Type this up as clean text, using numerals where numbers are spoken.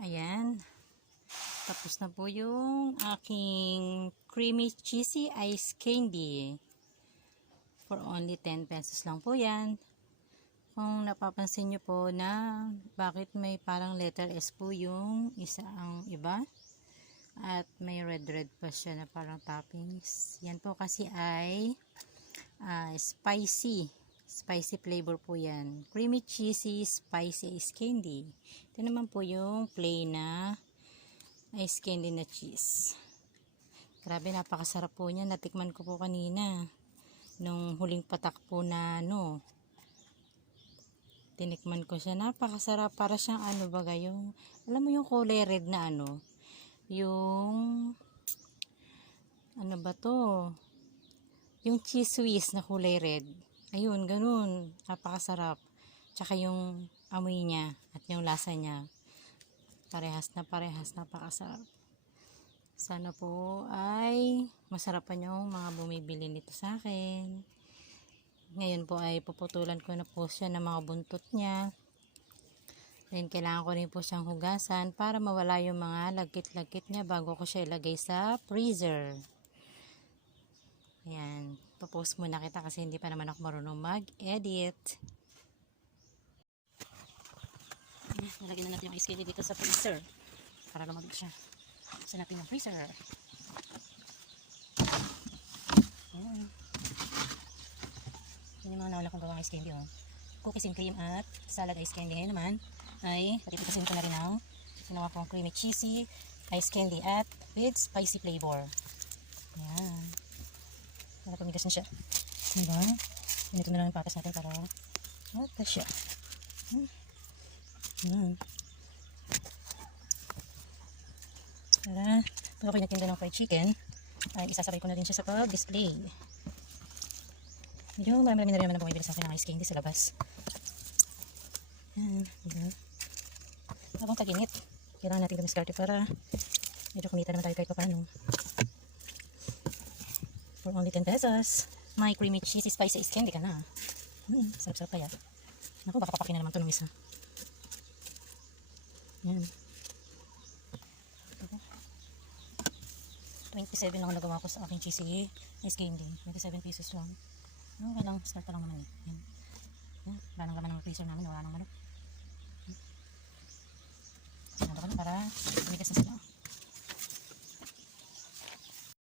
Ayan. Tapos na po yung aking creamy cheesy ice candy. For only 10 pesos lang po yan. Kung napapansin nyo po na bakit may parang letter S po yung isa ang iba. At may red pa siya na parang toppings. Yan po kasi ay spicy flavor po yan. Creamy cheesy spicy ice candy. Ito naman po yung plain na ice candy na cheese. Grabe, napakasarap po niya. Natikman ko po kanina nung huling patak po na tinikman ko siya. Napakasarap, para siyang yung alam mo yung kulay red na yung ba to, yung cheese whiz na kulay red. Ayun, ganun. Napakasarap. Tsaka yung amoy niya at yung lasa niya. Parehas, napakasarap. Sana po ay masarapan yung mga bumibili nito sa akin. Ngayon po ay puputulan ko na po siya ng mga buntot niya. Then kailangan ko rin po siyang hugasan para mawala yung mga lagkit-lagkit niya bago ko siya ilagay sa freezer. Ayan. Papost muna kita kasi hindi pa naman ako marunong mag-edit. Nalagyan na natin yung ice candy dito sa freezer para lumamig siya. Sa natin yung freezer. Ayan. Yun yung mga nawala kong gawang ice candy. Cookies and cream at salad ice candy. Ngayon naman ay patipitasin ko na rin ang ginawa kong creamy cheesy ice candy at with spicy flavor. Ayan. Pumigas na siya. Diba? Ganito na lang yung patas natin para patas siya. Ayan. Para pag ako'y nagtinda ng fried chicken ay isasabay ko na din siya sa pag-display. Medyo marami na rin naman na bumibili sa akin ng ice candy sa labas. Ayan. Diba? Habang tag-init, kailangan natin dumiskarte para medyo kumita naman tayo kahit pa paano. For only 10 pesos, may creamy cheesy spicy ice candy ka na. Sarap-sarap kaya. Naku, baka papakin na naman ito nung isa. Yan. 27 lang ang nagawa ko sa aking cheesy ice candy. 27 pesos lang. Okay lang, start pa lang naman eh. Yan. Yan. Wala nang laman ng freezer namin, wala nang ano. Para tumigas na sila.